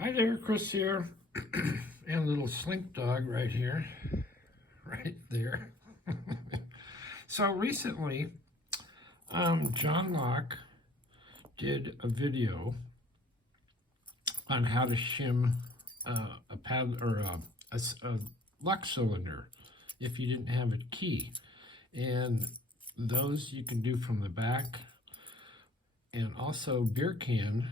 Hi there, Chris here, and a little slink dog right here, right there. So recently, John Locke did a video on how to shim a pad or a lock cylinder if you didn't have a key, and those you can do from the back, and also Beer Can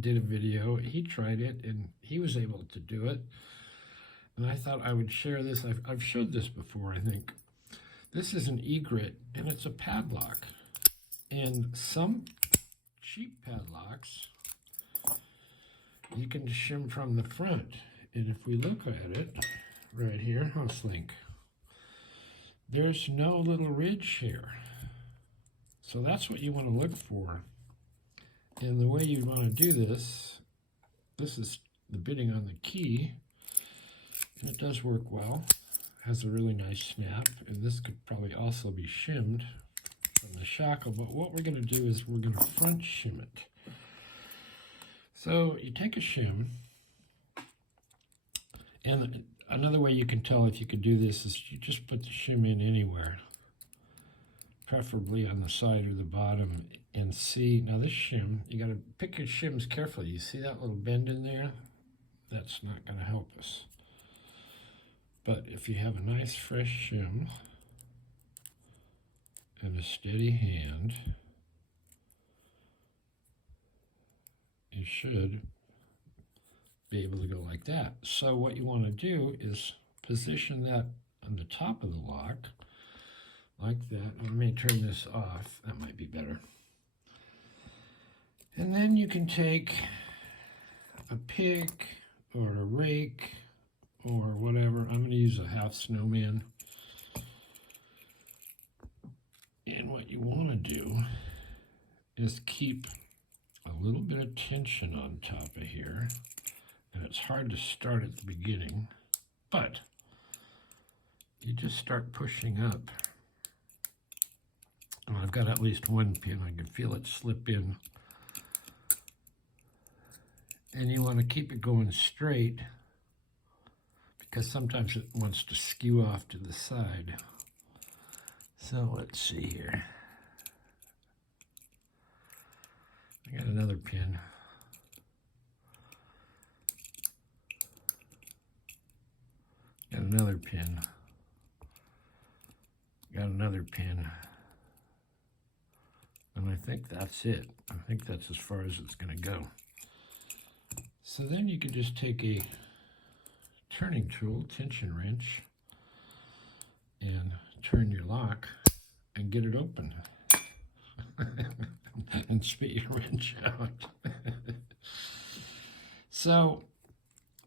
did a video. He tried it and he was able to do it. And I thought I would share this. I've showed this before, I think. This is an egret and it's a padlock. And some cheap padlocks you can shim from the front. And if we look at it right here, house link, there's no little ridge here. So that's what you want to look for. And the way you want to do this is the bitting on the key. And it does work well. Has a really nice snap. And this could probably also be shimmed from the shackle. But what we're going to do is we're going to front shim it. So you take a shim. And another way you can tell if you could do this is you just put the shim in anywhere. Preferably on the side or the bottom, and see, now this shim, you got to pick your shims carefully. You see that little bend in there? That's not going to help us. But if you have a nice fresh shim and a steady hand, you should be able to go like that. So what you want to do is position that on the top of the lock, like that. Let me turn this off. That might be better. And then you can take a pick or a rake or whatever. I'm going to use a half snowman. And what you want to do is keep a little bit of tension on top of here. And it's hard to start at the beginning, but you just start pushing up. I've got at least one pin. I can feel it slip in. And you want to keep it going straight because sometimes it wants to skew off to the side. So let's see here. I got another pin. Got another pin. Got another pin. And I think that's it. I think that's as far as it's going to go. So then you can just take a turning tool, tension wrench, and turn your lock and get it open. And spit your wrench out. So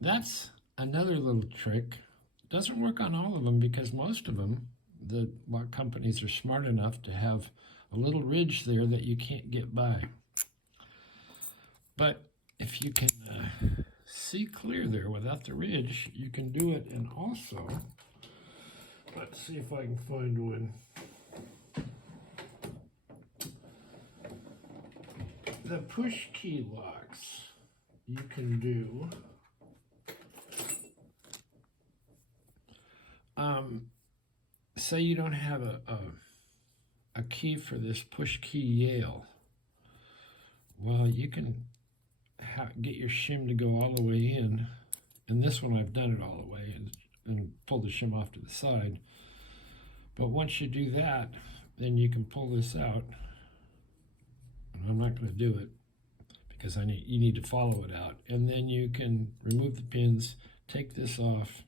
that's another little trick. Doesn't work on all of them because most of them, the lock companies are smart enough to have a little ridge there that you can't get by. But if you can see clear there without the ridge, you can do it. And also, let's see if I can find one. The push key locks you can do. Say you don't have a key for this push key Yale. Well, you can get your shim to go all the way in, and this one I've done it all the way and pull the shim off to the side. But once you do that, then you can pull this out. And I'm not going to do it because you need to follow it out, and then you can remove the pins, take this off.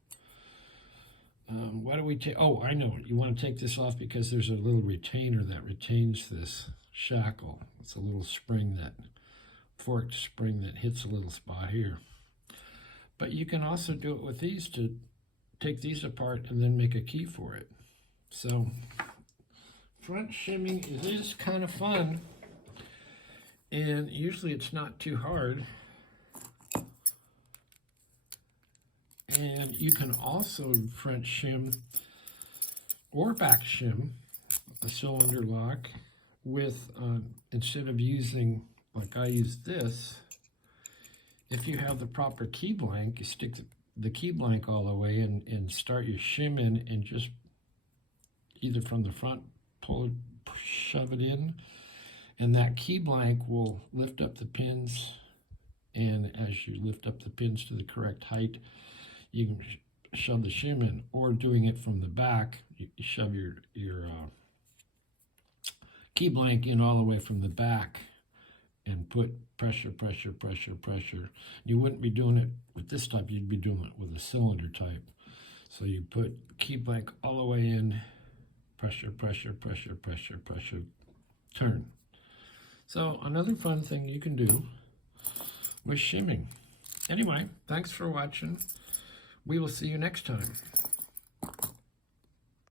Why do we take? Oh, I know. You want to take this off because there's a little retainer that retains this shackle. It's a little spring, that forked spring that hits a little spot here. But you can also do it with these, to take these apart and then make a key for it. So front shimming is kind of fun, and usually it's not too hard. And you can also front shim or back shim a cylinder lock with, instead of using, like I use this, if you have the proper key blank, you stick the key blank all the way and start your shim in, and just either from the front pull it, shove it in, and that key blank will lift up the pins, and as you lift up the pins to the correct height, you can shove the shim in. Or doing it from the back, you shove your key blank in all the way from the back and put pressure, pressure, pressure, pressure. You wouldn't be doing it with this type, you'd be doing it with a cylinder type. So you put key blank all the way in, pressure, pressure, pressure, pressure, pressure, turn. So another fun thing you can do with shimming. Anyway, thanks for watching. We will see you next time.